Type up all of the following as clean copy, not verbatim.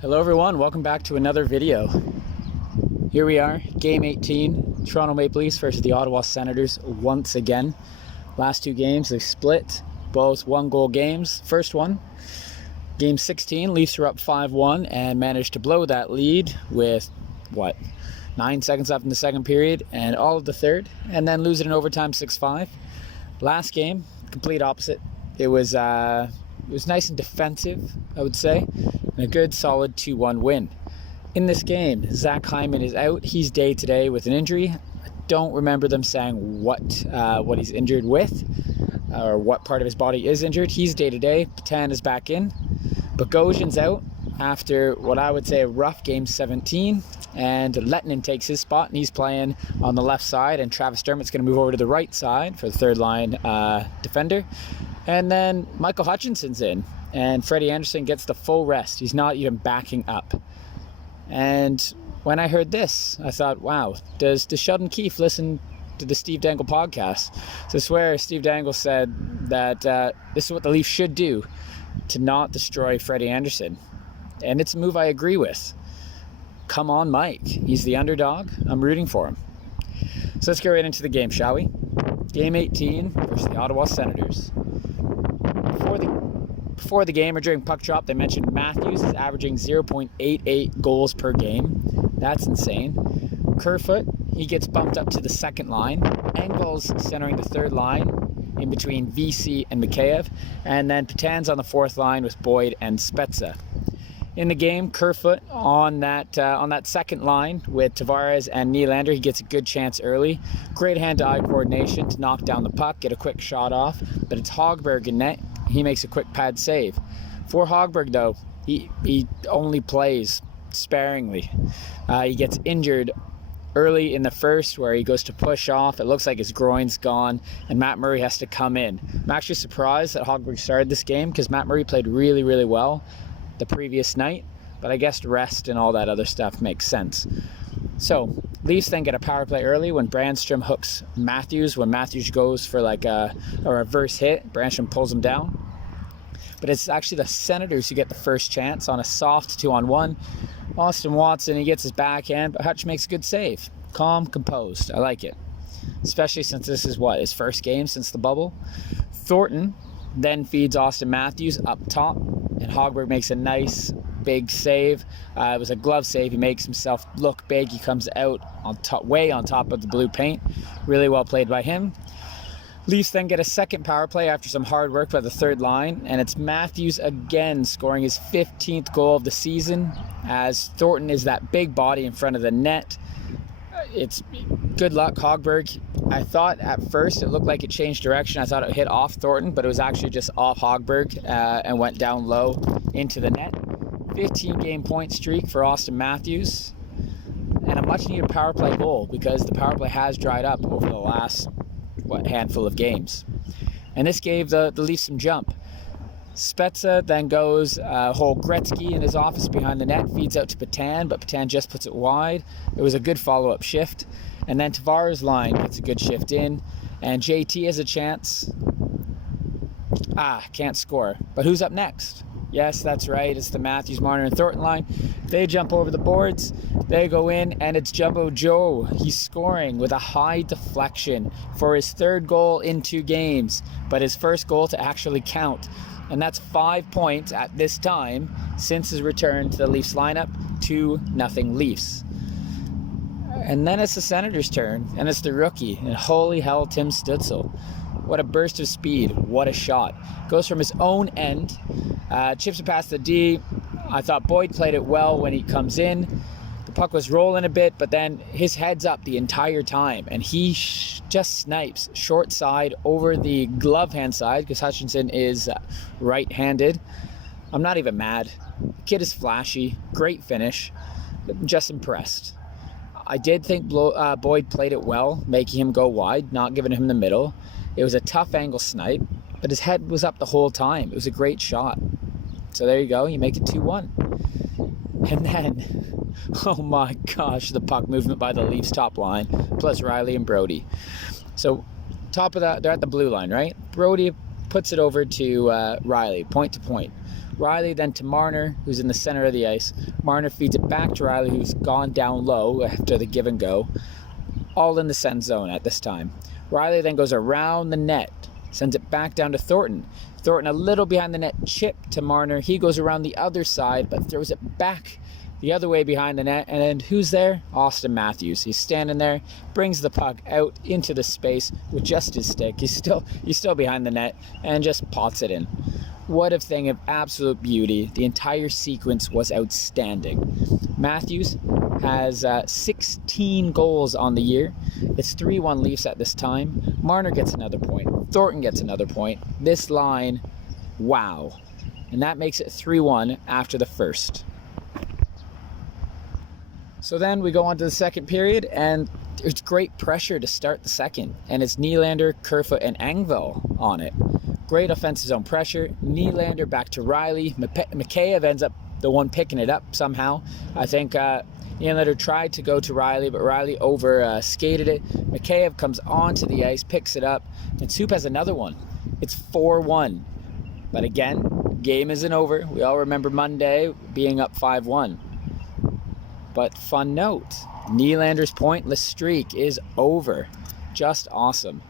Hello everyone, welcome back to another video. Here we are, Game 18, Toronto Maple Leafs versus the Ottawa Senators once again. Last two games they've split, both one-goal games. First one, Game 16, Leafs were up 5-1 and managed to blow that lead with, 9 seconds left in the second period and all of the third, and then lose it in overtime 6-5. Last game, complete opposite. It was nice and defensive, I would say, and a good solid 2-1 win. In this game, Zach Hyman is out. He's day-to-day with an injury. I don't remember them saying what he's injured with or what part of his body is injured. He's day-to-day. Patan is back in. Bogosian's out after what I would say a rough Game 17. And Lettinen takes his spot, and he's playing on the left side. And Travis Dermott's going to move over to the right side for the third-line defender. And then Michael Hutchinson's in, and Freddie Anderson gets the full rest. He's not even backing up. And when I heard this, I thought, wow, does Sheldon Keefe listen to the Steve Dangle podcast? So I swear Steve Dangle said that this is what the Leafs should do to not destroy Freddie Anderson. And it's a move I agree with. Come on, Mike. He's the underdog. I'm rooting for him. So let's get right into the game, shall we? Game 18 versus the Ottawa Senators. Before the game or during puck drop, they mentioned Matthews is averaging 0.88 goals per game. That's insane. Kerfoot, he gets bumped up to the second line. Engel's centering the third line in between VC and Mikheyev. And then Patan's on the fourth line with Boyd and Spezza. In the game, Kerfoot on that second line with Tavares and Nylander, he gets a good chance early. Great hand-to-eye coordination to knock down the puck, get a quick shot off, but it's Hogberg in net. He makes a quick pad save. For Hogberg, though, he only plays sparingly. He gets injured early in the first where he goes to push off. It looks like his groin's gone, and Matt Murray has to come in. I'm actually surprised that Hogberg started this game because Matt Murray played really, really well the previous night, but I guess rest and all that other stuff makes sense. So Leafs then get a power play early when Brandstrom hooks Matthews. When Matthews goes for like a reverse hit, Brandstrom pulls him down. But it's actually the Senators who get the first chance on a soft 2-on-1. Austin Watson, he gets his backhand, but Hutch makes a good save. Calm, composed. I like it. Especially since this is his first game since the bubble. Thornton then feeds Austin Matthews up top, and Hogberg makes a nice big save. It was a glove save. He makes himself look big. He comes out way on top of the blue paint. Really well played by him. Leafs then get a second power play after some hard work by the third line, and it's Matthews again scoring his 15th goal of the season as Thornton is that big body in front of the net. It's good luck, Hogberg. I thought at first it looked like it changed direction. I thought it hit off Thornton, but it was actually just off Hogberg and went down low into the net. 15-game point streak for Austin Matthews, and a much-needed power play goal because the power play has dried up over the last handful of games. And this gave the Leafs some jump. Spezza then goes whole Gretzky in his office behind the net, feeds out to Patan, but Patan just puts it wide. It was a good follow-up shift. And then Tavares' line gets a good shift in, and JT has a chance. Can't score. But who's up next? Yes, that's right. It's the Matthews, Marner, and Thornton line. They jump over the boards. They go in, and it's Jumbo Joe. He's scoring with a high deflection for his third goal in 2 games, but his first goal to actually count. And that's 5 points at this time since his return to the Leafs lineup. 2-0 Leafs. And then it's the Senators' turn, and it's the rookie. And holy hell, Tim Stützle. What a burst of speed. What a shot. Goes from his own end. Chips it past the D. I thought Boyd played it well when he comes in. The puck was rolling a bit, but then his head's up the entire time. And he just snipes short side over the glove hand side because Hutchinson is right-handed. I'm not even mad. The kid is flashy. Great finish. Just impressed. I did think Boyd played it well, making him go wide, not giving him the middle. It was a tough angle snipe, but his head was up the whole time. It was a great shot. So there you go. You make it 2-1. And then, oh my gosh, the puck movement by the Leafs top line, plus Riley and Brody. So top of that, they're at the blue line, right? Brody puts it over to Riley, point to point. Riley then to Marner, who's in the center of the ice. Marner feeds it back to Riley, who's gone down low after the give and go. All in the send zone at this time. Riley then goes around the net, sends it back down to Thornton. Thornton a little behind the net, chip to Marner. He goes around the other side, but throws it back the other way behind the net. And then who's there? Austin Matthews. He's standing there, brings the puck out into the space with just his stick. He's still behind the net and just pots it in. What a thing of absolute beauty. The entire sequence was outstanding. Matthews has 16 goals on the year. It's 3-1 Leafs at this time. Marner gets another point. Thornton gets another point. This line, wow. And that makes it 3-1 after the first. So then we go on to the second period, and there's great pressure to start the second. And it's Nylander, Kerfoot, and Engvall on it. Great offensive zone pressure. Nylander back to Riley. Mikheyev ends up the one picking it up somehow. I think Nylander tried to go to Riley, but Riley skated it. Mikheyev comes onto the ice, picks it up, and Soup has another one. It's 4-1. But again, game isn't over. We all remember Monday being up 5-1. But fun note, Nylander's pointless streak is over. Just awesome.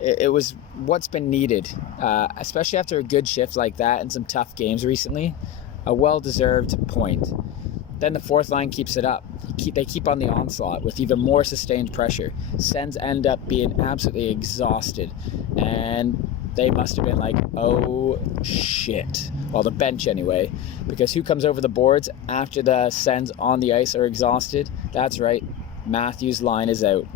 It was what's been needed, especially after a good shift like that and some tough games recently. A well-deserved point. Then the fourth line keeps it up. They keep on the onslaught with even more sustained pressure. Sens end up being absolutely exhausted. And they must have been like, oh shit. Well, the bench anyway. Because who comes over the boards after the Sens on the ice are exhausted? That's right. Matthews' line is out.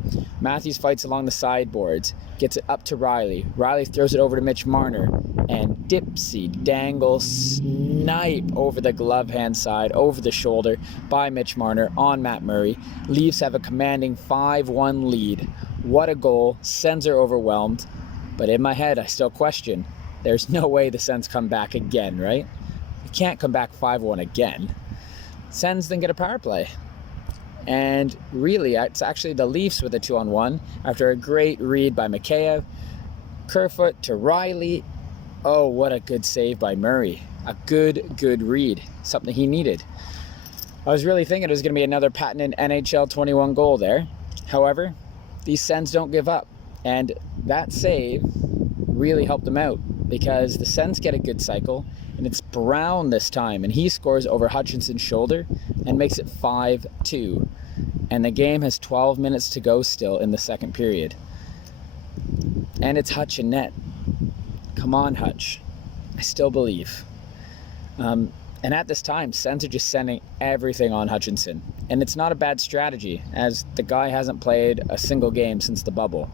Matthews fights along the sideboards, gets it up to Riley. Riley throws it over to Mitch Marner, and dipsy dangle snipe over the glove hand side, over the shoulder by Mitch Marner on Matt Murray. Leafs have a commanding 5-1 lead. What a goal. Sens are overwhelmed. But in my head, I still question, there's no way the Sens come back again, right? We can't come back 5-1 again. Sens then get a power play. And really, it's actually the Leafs with a 2-on-1 after a great read by Mikheyev. Kerfoot to Riley. Oh, what a good save by Murray. A good read. Something he needed. I was really thinking it was going to be another patented NHL 21 goal there. However, these Sens don't give up. And that save really helped them out because the Sens get a good cycle. And it's Brown this time, and he scores over Hutchinson's shoulder and makes it 5-2. And the game has 12 minutes to go still in the second period. And it's Hutch in net. Come on, Hutch. I still believe. And at this time, Sens are just sending everything on Hutchinson. And it's not a bad strategy, as the guy hasn't played a single game since the bubble.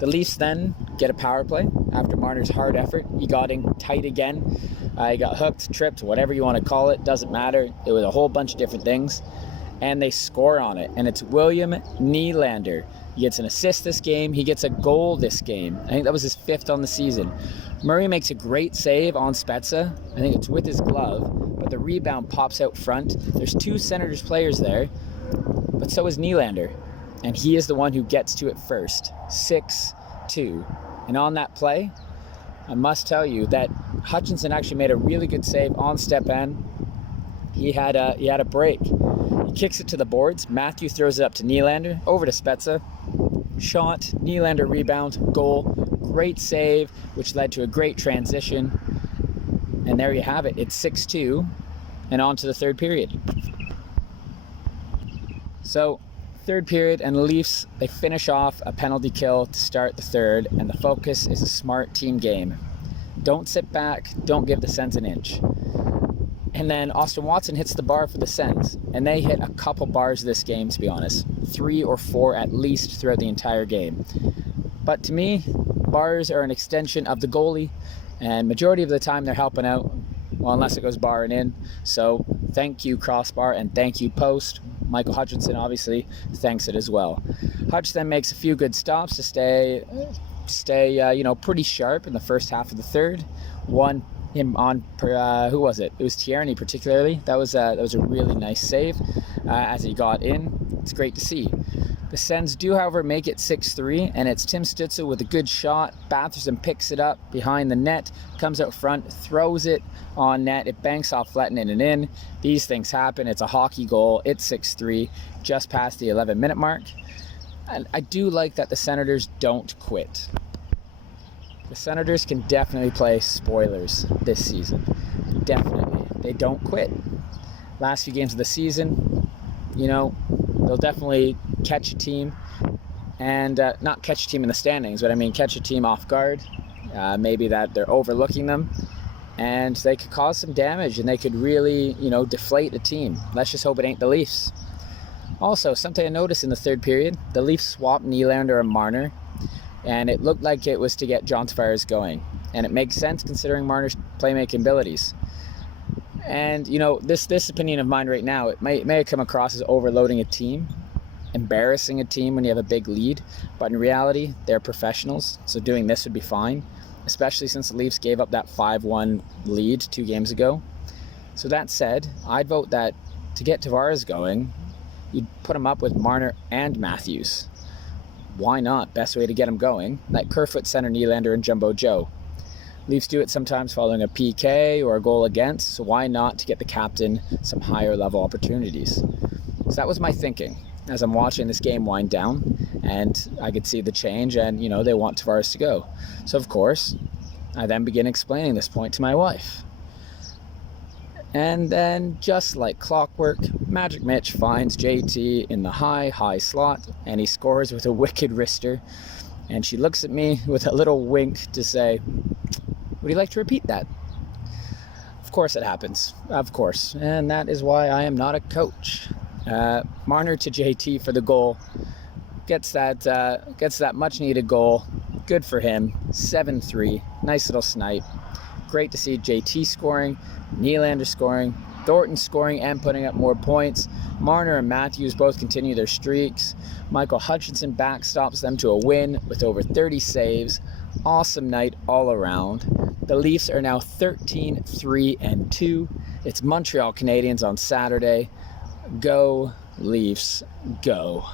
The Leafs then get a power play after Marner's hard effort. He got in tight again. He got hooked, tripped, whatever you want to call it. Doesn't matter. It was a whole bunch of different things. And they score on it. And it's William Nylander. He gets an assist this game. He gets a goal this game. I think that was his 5th on the season. Murray makes a great save on Spezza. I think it's with his glove. But the rebound pops out front. There's 2 Senators players there. But so is Nylander. And he is the one who gets to it first. 6-2. And on that play, I must tell you that Hutchinson actually made a really good save on Stepan. He had a break. He kicks it to the boards. Matthew throws it up to Nylander, over to Spezza. Shot, Nylander rebound, goal. Great save, which led to a great transition. And there you have it. It's 6-2, and on to the third period. So, third period, and the Leafs, they finish off a penalty kill to start the third, and the focus is a smart team game. Don't sit back, don't give the Sens an inch. And then Austin Watson hits the bar for the Sens, and they hit a couple bars this game, to be honest. 3 or 4 at least throughout the entire game. But to me, bars are an extension of the goalie, and majority of the time they're helping out, well, unless it goes bar and in. So thank you, crossbar, and thank you, post. Michael Hutchinson obviously thanks it as well. Hutch then makes a few good stops to stay pretty sharp in the first half of the third. One him on who was it? It was Tierney particularly. That was a really nice save as he got in. It's great to see. The Sens do, however, make it 6-3, and it's Tim Stützle with a good shot. Batherson picks it up behind the net, comes out front, throws it on net. It banks off Fletton and in. These things happen. It's a hockey goal. It's 6-3, just past the 11-minute mark. And I do like that the Senators don't quit. The Senators can definitely play spoilers this season. Definitely. They don't quit. Last few games of the season, they'll definitely catch a team, and not catch a team in the standings, but I mean catch a team off guard. Maybe that they're overlooking them, and they could cause some damage, and they could really, deflate a team. Let's just hope it ain't the Leafs. Also, something I noticed in the third period, the Leafs swapped Nylander and Marner, and it looked like it was to get John Tavares going. And it makes sense considering Marner's playmaking abilities. And, this opinion of mine right now, it may come across as overloading a team, embarrassing a team when you have a big lead. But in reality, they're professionals, so doing this would be fine, especially since the Leafs gave up that 5-1 lead 2 games ago. So that said, I'd vote that to get Tavares going, you'd put him up with Marner and Matthews. Why not? Best way to get him going. Let Kerfoot center Nylander and Jumbo Joe. Leafs do it sometimes following a PK or a goal against, so why not to get the captain some higher level opportunities? So that was my thinking as I'm watching this game wind down, and I could see the change, and they want Tavares to go. So of course, I then begin explaining this point to my wife. And then, just like clockwork, Magic Mitch finds JT in the high slot, and he scores with a wicked wrister. And she looks at me with a little wink to say, would you like to repeat that? Of course it happens. Of course. And that is why I am not a coach. Marner to JT for the goal. Gets that much needed goal. Good for him. 7-3. Nice little snipe. Great to see JT scoring, Nylander scoring, Thornton scoring and putting up more points. Marner and Matthews both continue their streaks. Michael Hutchinson backstops them to a win with over 30 saves. Awesome night all around. The Leafs are now 13-3-2. It's Montreal Canadiens on Saturday. Go Leafs, go.